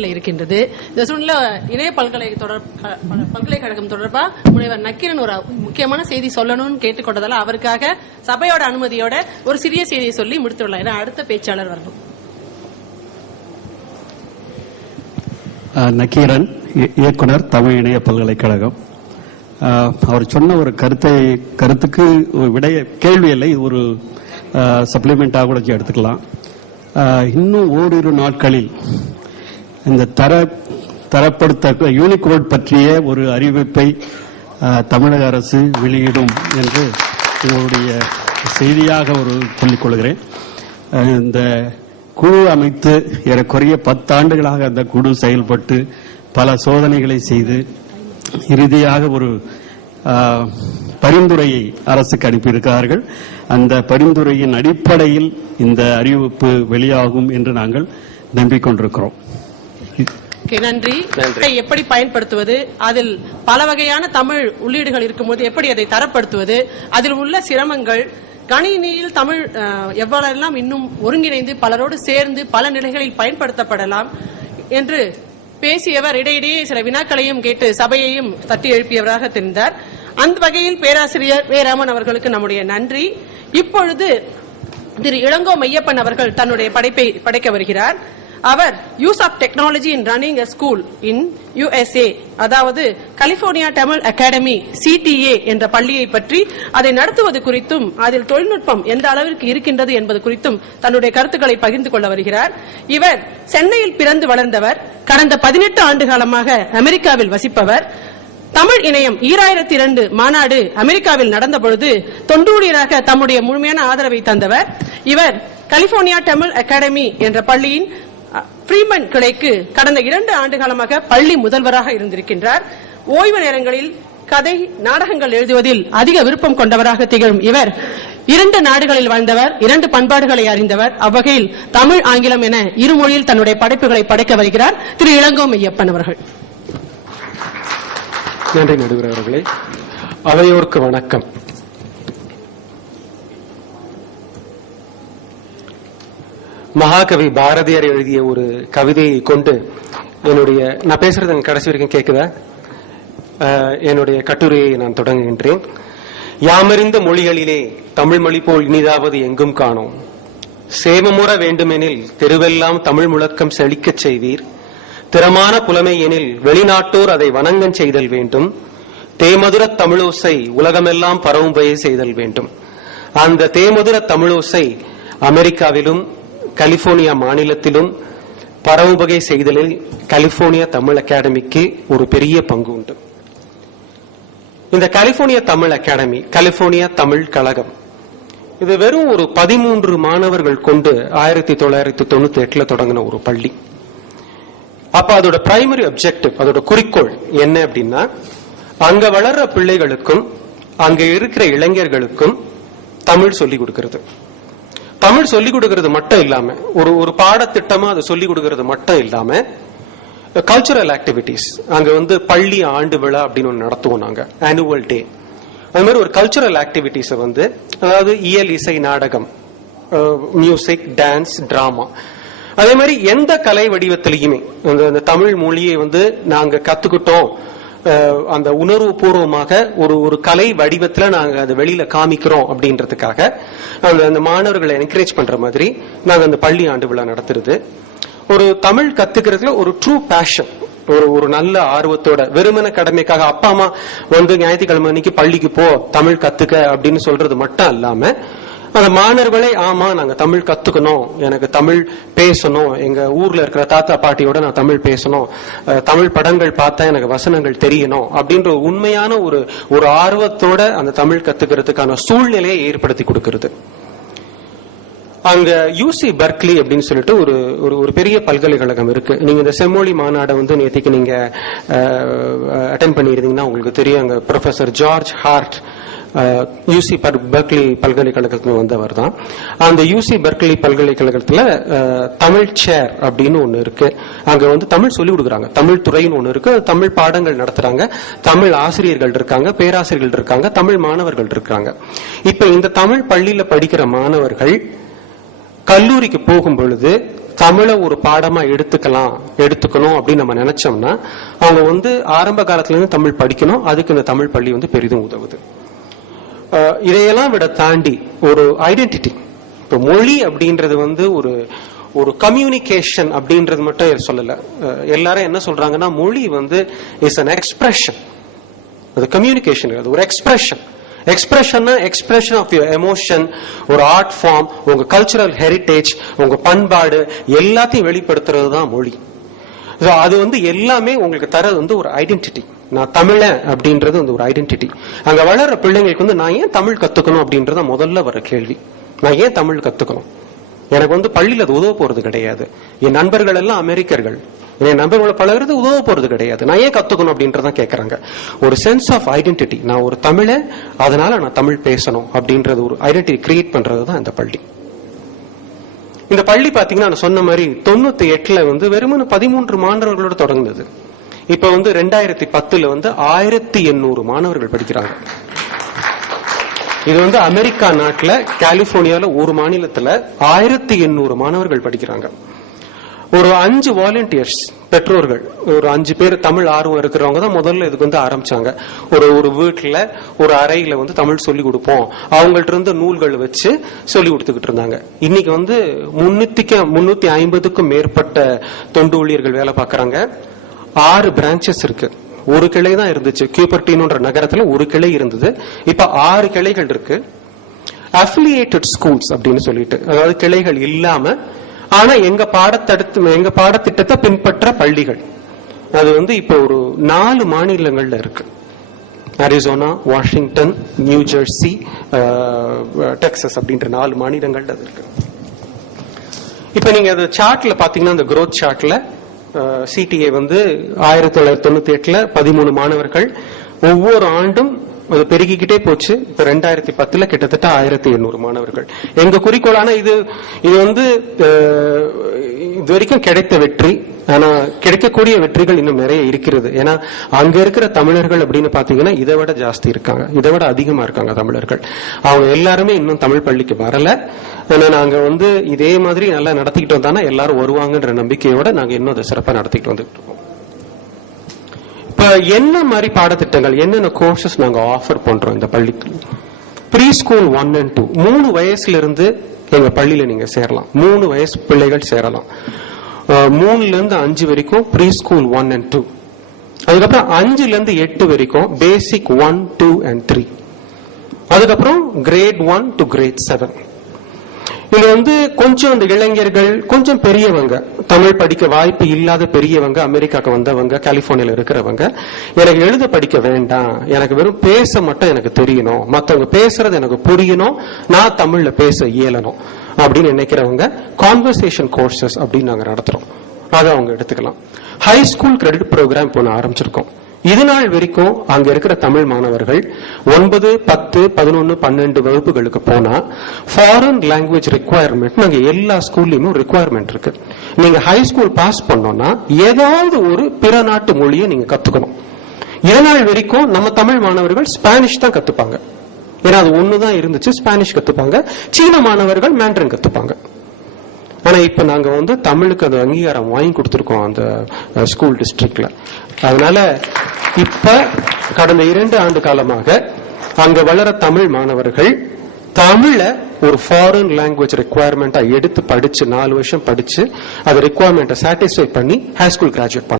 இருக்கின்றது. இந்த சூழ்நிலை இணைய பல்கலை தொடர் பல்கலைக்கழகம் தொடர்பா முனைவர் நக்கீரன் ஒரு முக்கியமான செய்தி சொல்லணும்னு கேட்டுக்கொண்டதால அவருக்காக சபையோட அனுமதியோட ஒரு சிறிய செய்தியை சொல்லி முடித்துள்ளலாம் ஏன்னா அடுத்த பேச்சாளர் வரணும் நக்கீரன் இ- இயக்குனர் தமிழ் இணைய பல்கலைக்கழகம். அவர் சொன்ன ஒரு கருத்தை கருத்துக்கு விடைய கேள்வி இல்லை. ஒரு சப்ளிமெண்டாக கூட எடுத்துக்கலாம். இன்னும் ஓரிரு நாட்களில் இந்த தர தரப்படுத்த யூனிகோட் பற்றிய ஒரு அறிவிப்பை தமிழக அரசு வெளியிடும் என்று உங்களுடைய செய்தியாக ஒரு சொல்லிக் கொள்கிறேன். இந்த குழு அமைத்து ஏறக்குறைய பத்தாண்டுகளாக அந்த குழு செயல்பட்டு பல சோதனைகளை செய்து இறுதியாக ஒரு பரிந்துரையை அரசுக்கு அனுப்பியிருக்கிறார்கள். அந்த பரிந்துரையின் அடிப்படையில் இந்த அறிவிப்பு வெளியாகும் என்று நாங்கள் நம்பிக்கொண்டிருக்கிறோம். நன்றி. எப்படி பயன்படுத்துவது? அதில் பல வகையான தமிழ் உள்ளீடுகள் இருக்கும்போது எப்படி அதை தரப்படுத்துவது? அதில் உள்ள சிரமங்கள். கணினியில் தமிழ் அஹ், எவ்வளவெல்லாம் இன்னும் ஒருங்கிணைந்து பலரோடு சேர்ந்து பல நிலைகளில் பயன்படுத்தப்படலாம் என்று பேசியவர் இடையிடையே சில வினாக்களையும் கேட்டு சபையையும் தட்டி எழுப்பியவராக தெரிந்தார். அந்த வகையில் பேராசிரியர் வே. ராமன் அவர்களுக்கு நம்முடைய நன்றி. இப்பொழுது திரு. இளங்கோ மையப்பன் அவர்கள் தன்னுடைய படைப்பை படைக்க வருகிறார். அவர் use of technology in running a school in USA அதாவது கலிபோர்னியா தமிழ் அகாடமி சிடிஏ என்ற பள்ளியை பற்றி அதை நடத்துவது குறித்தும் அதில் தொழில்நுட்பம் எந்த அளவிற்கு இருக்கின்றது என்பது குறித்தும் தன்னுடைய கருத்துக்களை பகிர்ந்து கொள்ள வருகிறார். இவர் சென்னையில் பிறந்து வளர்ந்தவர் கடந்த பதினெட்டு ஆண்டு காலமாக அமெரிக்காவில் வசிப்பவர். தமிழ் இணையம் ஈராயிரத்தி இரண்டு மாநாடு அமெரிக்காவில் நடந்தபொழுது தொண்டூழியராக தம்முடைய முழுமையான ஆதரவை தந்தவர். இவர் கலிபோர்னியா தமிழ் அகாடமி என்ற பள்ளியின் ஃப்ரீமன் கிளைக்கு கடந்த இரண்டு ஆண்டு காலமாக பள்ளி முதல்வராக இருந்திருக்கின்றார். ஓய்வு நேரங்களில் கதை நாடகங்கள் எழுதுவதில் அதிக விருப்பம் கொண்டவராக திகழும் இவர் இரண்டு நாடுகளில் வாழ்ந்தவர் இரண்டு பண்பாடுகளை அறிந்தவர் அவ்வகையில் தமிழ் ஆங்கிலம் என இருமொழியில் தன்னுடைய படைப்புகளை படைக்க வருகிறார் திரு இளங்கோ மையப்பன் அவர்கள். நன்றி நடுவர் அவர்களே. அவையோர்க்கு வணக்கம். மகாகவி பாரதியார் எழுதிய ஒரு கவிதையை கொண்டு என்னுடைய நான் பேசுறது எனக்கு கடைசி வரைக்கும் கேக்குதா? என்னுடைய கட்டுரையை நான் தொடங்குகின்றேன். யாமறிந்த மொழிகளிலே தமிழ் மொழி போல் இனிதாவது எங்கும் காணோம். சேமமுற வேண்டுமெனில் தெருவெல்லாம் தமிழ் முழக்கம் செழிக்கச் செய்வீர். திறமான புலமை எனில் வெளிநாட்டோர் அதை வணங்கம் செய்தல் வேண்டும். தேமதுர தமிழோசை உலகமெல்லாம் பரவும்பய செய்தல் வேண்டும். அந்த தேமதுர தமிழோசை அமெரிக்காவிலும் கலிபோர்னியா மாநிலத்திலும் பரவுபகை செய்தலில் கலிபோர்னியா தமிழ் அகாடமிக்கு ஒரு பெரிய பங்கு உண்டு. இந்த California Tamil academy California Tamil கழகம் இது வெறும் ஒரு பதிமூன்று மாணவர்கள் கொண்டு ஆயிரத்தி தொள்ளாயிரத்தி தொண்ணூத்தி எட்டுல தொடங்கின ஒரு பள்ளி. அப்ப அதோட பிரைமரி அப்ஜெக்டிவ் அதோட குறிக்கோள் என்ன அப்படின்னா அங்க வளர்ற பிள்ளைகளுக்கும் அங்க இருக்கிற இளைஞர்களுக்கும் தமிழ் சொல்லிக் கொடுக்கிறது. தமிழ் சொல்லிக் கொடுக்கறது மட்டும் இல்லாம ஒரு ஒரு பாடத்திட்டமா அதை சொல்லிக் கொடுக்கறது மட்டும் இல்லாம கல்ச்சுரல் ஆக்டிவிட்டிஸ் அங்க வந்து பள்ளி ஆண்டு விழா அப்படின்னு ஒன்று நடத்துவோம் நாங்க ஆனுவல் டே அது மாதிரி ஒரு கல்ச்சுரல் ஆக்டிவிட்டிஸை வந்து அதாவது இயல் இசை நாடகம் மியூசிக் டான்ஸ் டிராமா அதே மாதிரி எந்த கலை வடிவத்திலையுமே அந்த அந்த தமிழ் மொழியை வந்து நாங்க கத்துக்கிட்டோம் அந்த உணர்வு பூர்வமாக ஒரு ஒரு கலை வடிவத்துல நாங்க அதை வெளியில காமிக்கிறோம் அப்படின்றதுக்காக அந்த அந்த மாணவர்களை என்கரேஜ் பண்ற மாதிரி நாங்க அந்த பள்ளி ஆண்டு விழா நடத்துறது. ஒரு தமிழ் கத்துக்கிறதுல ஒரு ட்ரூ பேஷன் ஒரு ஒரு நல்ல ஆர்வத்தோட வெறுமன கடமைக்காக அப்பா அம்மா வந்து ஞாயிற்றுக்கிழமை அன்னைக்கு பள்ளிக்கு போ தமிழ் கத்துக்க அப்படின்னு சொல்றது மட்டும் இல்லாம அந்த மாணவர்களே ஆமா நாங்க தமிழ் கத்துக்கணும். எனக்கு தமிழ் பேசணும். எங்க ஊர்ல இருக்கிற தாத்தா பாட்டியோட நான் தமிழ் பேசணும். தமிழ் படங்கள் பார்த்தா எனக்கு வசனங்கள் தெரியணும் அப்படின்ற ஒரு உண்மையான ஒரு ஒரு ஆர்வத்தோட அந்த தமிழ் கத்துக்கிறதுக்கான சூழ்நிலையை ஏற்படுத்தி கொடுக்கிறது. அங்க யூசி பர்க்லி அப்படின்னு சொல்லிட்டு ஒரு ஒரு ஒரு பெரிய பல்கலைக்கழகம் இருக்கு. நீங்க இந்த செம்மொழி மாநாடை வந்து நேற்றுக்கு நீங்க அட்டன் பண்ணியிருந்தீங்கன்னா உங்களுக்கு தெரியும். அங்க professor George Hart UC Berkeley பல்கலைக்கழகத்துக்கு வந்தவர் தான். அந்த யூசி பர்க்லி பல்கலைக்கழகத்துல தமிழ் சேர் அப்படின்னு ஒண்ணு இருக்கு. அங்க வந்து தமிழ் சொல்லிக் கொடுக்குறாங்க. தமிழ் துறைன்னு ஒண்ணு இருக்கு. தமிழ் பாடங்கள் நடத்துறாங்க. தமிழ் ஆசிரியர்கள் இருக்காங்க பேராசிரியர்கள் இருக்காங்க தமிழ் மாணவர்கள் இருக்காங்க. இப்ப இந்த தமிழ் பள்ளியில படிக்கிற மாணவர்கள் கல்லூரிக்கு போகும் பொழுது தமிழை ஒரு பாடமா எடுத்துக்கலாம் எடுத்துக்கணும் அப்படின்னு நம்ம நினைச்சோம்னா அவங்க வந்து ஆரம்ப காலத்துல இருந்து தமிழ் படிக்கணும். அதுக்கு இந்த தமிழ் பள்ளி வந்து பெரிதும் உதவுது. இதையெல்லாம் விட தாண்டி ஒரு ஐடென்டிட்டி இப்போ மொழி அப்படின்றது வந்து ஒரு ஒரு கம்யூனிகேஷன் அப்படின்றது மட்டும் சொல்லல. எல்லாரும் என்ன சொல்றாங்கன்னா மொழி வந்து இஸ் அன் எக்ஸ்பிரஷன் அது கம்யூனிகேஷன் அது ஒரு expression expression expression of your emotion ஒரு ஆர்ட் ஃபார்ம் உங்க கல்ச்சுரல் ஹெரிட்டேஜ் உங்க பண்பாடு எல்லாத்தையும் வெளிப்படுத்துறது தான் மொழி அது வந்து எல்லாமே உங்களுக்கு தரது வந்து ஒரு ஐடென்டிட்டி நான் தமிழன் அப்படின்றது வந்து ஒரு ஐடென்டிட்டி அங்க வளர்ற பிள்ளைங்களுக்கு வந்து நான் ஏன் தமிழ் கத்துக்கணும் அப்படின்றத முதல்ல வர கேள்வி. நான் ஏன் தமிழ் கத்துக்கணும்? எனக்கு வந்து பள்ளியில அது உதவ போறது கிடையாது. என் நண்பர்கள் எல்லாம் அமெரிக்கர்கள். என் நண்பர்களை பழகிறது உதவ போறது கிடையாது. நான் ஏன் கத்துக்கணும் அப்படின்றத கேட்கறாங்க ஒரு சென்ஸ் ஆஃப் ஐடென்டிட்டி நான் ஒரு தமிழன் அதனால நான் தமிழ் பேசணும் அப்படின்றது ஒரு ஐடென்டிட்டி கிரியேட் பண்றது தான் இந்த பள்ளி. இந்த பள்ளி பாத்தீங்கன்னா நான் சொன்ன மாதிரி தொண்ணூத்தி எட்டுல வந்து வெறும் பதிமூன்று மாணவர்களோட தொடங்குது இப்ப வந்து ரெண்டாயிரத்தி பத்துல வந்து ஆயிரத்தி எண்ணூறு மாணவர்கள் படிக்கிறாங்க. இது வந்து அமெரிக்கா நாட்டுல கலிபோர்னியால ஒரு மாநிலத்துல ஆயிரத்தி எண்ணூறு மாணவர்கள் படிக்கிறாங்க. ஒரு அஞ்சு வாலண்டியர்ஸ் பெற்றோர்கள் ஒரு அஞ்சு பேர் தமிழ் ஆர்வம் இருக்கிறவங்க தான் முதல்ல இதுக்கு வந்து ஆரம்பிச்சாங்க. ஒரு ஒரு வீட்டில் ஒரு அறையில வந்து தமிழ் சொல்லி கொடுப்போம். அவங்கள்ட்ட இருந்து நூல்கள் வச்சு சொல்லி கொடுத்துக்கிட்டு இருந்தாங்க. இன்னைக்கு வந்து முன்னூத்திக்கு முன்னூத்தி ஐம்பதுக்கும் மேற்பட்ட தொண்டு ஊழியர்கள் வேலை பார்க்கறாங்க. ஆறு பிரான்ச்சஸ் இருக்கு. ஒரு கிளை தான் இருந்துச்சு. கியூபர்டினுன்ற நகரத்துல ஒரு கிளை இருந்தது. இப்ப ஆறு கிளைகள் இருக்கு. அஃபிலியேட்டட் ஸ்கூல்ஸ் அப்படின்னு சொல்லிட்டு. அதாவது கிளைகள் இல்லாம ஆனா எங்க பாடத்தடுத்து எங்க பாடத்திட்டத்தை பின்பற்ற பள்ளிகள். அது வந்து இப்போ ஒரு நாலு மாநிலங்கள்ல இருக்கு. Arizona Washington New Jersey Texas அப்படின்ற நாலு மாநிலங்கள்ல அது இருக்கு. இப்ப நீங்க அது சார்ட்ல பாத்தீங்கன்னா அந்த குரோத் சார்ட்ல சிடிஏ வந்து ஆயிரத்தி தொள்ளாயிரத்தி தொண்ணூத்தி எட்டுல பதிமூணு மாணவர்கள் ஒவ்வொரு ஆண்டும் அது பெருகிக்கிட்டே போச்சு. இப்ப ரெண்டாயிரத்தி பத்துல கிட்டத்தட்ட ஆயிரத்தி எண்ணூறு மாணவர்கள். எங்க குறிக்கோளான இது இது வந்து இது வரைக்கும் கிடைத்த வெற்றி ஆனா கிடைக்கக்கூடிய வெற்றிகள் இன்னும் நிறைய இருக்கிறது. ஏன்னா அங்க இருக்கிற தமிழர்கள் அப்படின்னு பாத்தீங்கன்னா இதை விட ஜாஸ்தி இருக்காங்க. இதை விட அதிகமா இருக்காங்க தமிழர்கள். அவங்க எல்லாருமே இன்னும் தமிழ் பள்ளிக்கு வரல. ஆனா நாங்க வந்து இதே மாதிரி நல்லா நடத்திக்கிட்டு வந்தானா எல்லாரும் வருவாங்கன்ற நம்பிக்கையோட நாங்க இன்னும் அதை சிறப்பா நடத்திக்கிட்டு வந்துட்டு இருக்கோம். இப்ப என்ன மாதிரி பாடத்திட்டங்கள் என்னென்ன கோர்சஸ் நாங்க ஆஃபர் பண்றோம் இந்த பள்ளிக்கு? Pre school one and two மூணு வயசுல இருந்து எங்க பள்ளியில நீங்க சேரலாம். மூணு வயசு பிள்ளைகள் சேரலாம். மூணுல இருந்து அஞ்சு வரைக்கும் pre school one and two அதுக்கப்புறம் அஞ்சுல இருந்து எட்டு வரைக்கும் basic one two and three அதுக்கப்புறம் grade one to grade seven இங்க வந்து கொஞ்சம் அந்த இளைஞர்கள் கொஞ்சம் பெரியவங்க தமிழ் படிக்க வாய்ப்பு இல்லாத பெரியவங்க அமெரிக்காக்கு வந்தவங்க கலிபோர்னியால இருக்கிறவங்க எனக்கு எழுத படிக்க வேண்டாம் எனக்கு வெறும் பேச மட்டும் எனக்கு தெரியணும் மற்றவங்க பேசுறது எனக்கு புரியணும் நான் தமிழ்ல பேச இயலணும் அப்படின்னு நினைக்கிறவங்க கான்வர்சேஷன் கோர்சஸ் அப்படின்னு நாங்க நடத்துறோம். அதை அவங்க எடுத்துக்கலாம். ஹை ஸ்கூல் கிரெடிட் ப்ரோக்ராம் இப்போ நான் ஆரம்பிச்சிருக்கோம். இது நாள் வரைக்கும் அங்க இருக்கிற தமிழ் மாணவர்கள் ஒன்பது பத்து பதினொன்னு பன்னெண்டு வகுப்புகளுக்கு போனா ஃபாரின் லாங்குவேஜ் ரெக்குவயர்மெண்ட் நாங்க எல்லா ஸ்கூல்லயுமே ஒரு ரெக்குவயர்மெண்ட் இருக்கு. நீங்க ஹை ஸ்கூல் பாஸ் பண்ணோம்னா ஏதாவது ஒரு பிற நாட்டு மொழியை நீங்க கத்துக்கணும். இதனால் வரைக்கும் நம்ம தமிழ் மாணவர்கள் ஸ்பானிஷ் தான் கத்துப்பாங்க. ஏன்னா அது ஒண்ணுதான் இருந்துச்சு ஸ்பானிஷ் கத்துப்பாங்க. சீன மாணவர்கள் மேண்ட்ரின் கத்துப்பாங்க. ஆனா இப்ப நாங்க வந்து தமிழுக்கு அந்த அங்கீகாரம் வாங்கி கொடுத்துருக்கோம் அந்த ஸ்கூல் டிஸ்ட்ரிக்ட்ல அதனால இப்ப கடந்த இரண்டு ஆண்டு காலமாக அங்க வளர தமிழ் மாணவர்கள் தமிழ ஒரு ஃபாரின் லாங்குவேஜ் ரெக்குவயர்மெண்டா எடுத்து படிச்சு நாலு வருஷம் படிச்சு அது ரெக்குவயர்மெண்ட்டை சாட்டிஸ்ஃபை பண்ணி ஹை ஸ்கூல் கிராஜுவேட்